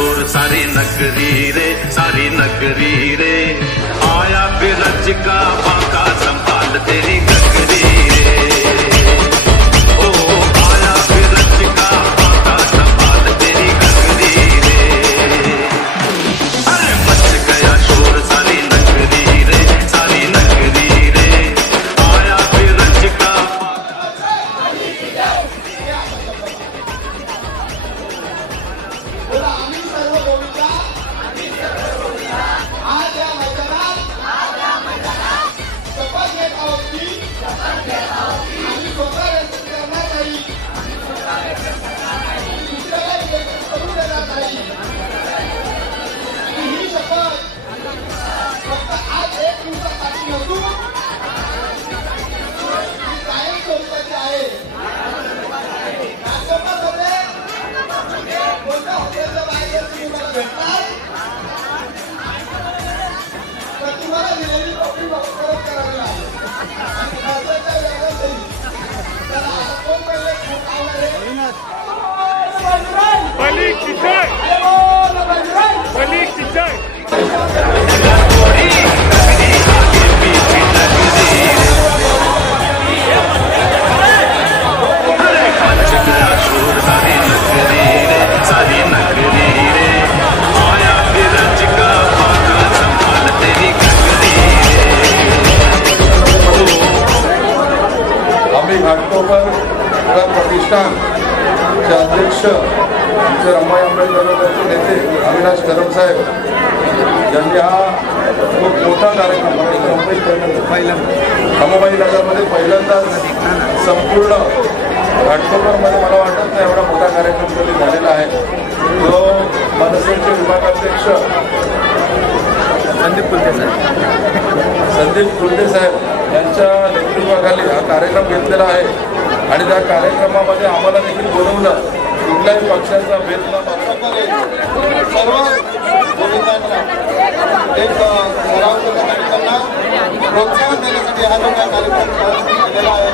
शोर सारी नगरी रे, सारी नगरी रे। आया बिरज का बाका संभाल तेरी गगरी रे। ओ आया बिरज का बाका संभाल तेरी गगरी रे। अरे मच गया शोर सारी नगरी रे, सारी नगरी रे। आया बिरज का घाटकोपर प्रतिष्ठान चे अध्यक्ष आमचे रमाई आंबेडकर नगरचे नेते अविनाश कदम साहेब यांनी हा खूप मोठा कार्यक्रम रमाबाई नगरमध्ये पहिल्यांदाच संपूर्ण घाटकोपरमध्ये मला वाटत नाही एवढा मोठा कार्यक्रम कधी झालेला आहे। तो मनसेचे विभागाध्यक्ष संदीप कुलते साहेब यांच्या नेतृत्वाखाली हा कार्यक्रम घेतलेला आहे आणि त्या कार्यक्रमामध्ये आम्हाला देखील बोलवलं। कुठल्याही पक्षाचा भेद न सर्व गोविंदांना एक सरावताना प्रोत्साहन देण्यासाठी हा जो कार्यक्रम केलेला आहे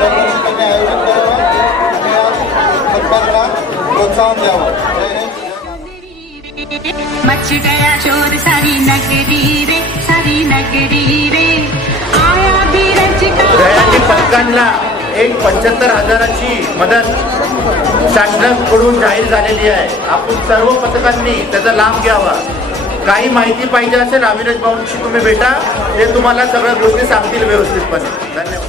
त्यांनी आयोजन करावं आणि या सरकारला प्रोत्साहन द्यावं। मच गया शोर सारी नगरी रे, सारी नगरी रे। आया बिरज का दयानी पथकांना एक 75,000ची मदत शासनाकडून जाहीर झालेली आहे। आपण सर्व पथकांनी त्याचा लाभ घ्यावा। काही माहिती पाहिजे असेल अविनाश भाऊंशी तुम्ही भेटा, ते तुम्हाला सगळ्या गोष्टी सांगतील व्यवस्थितपणे। धन्यवाद।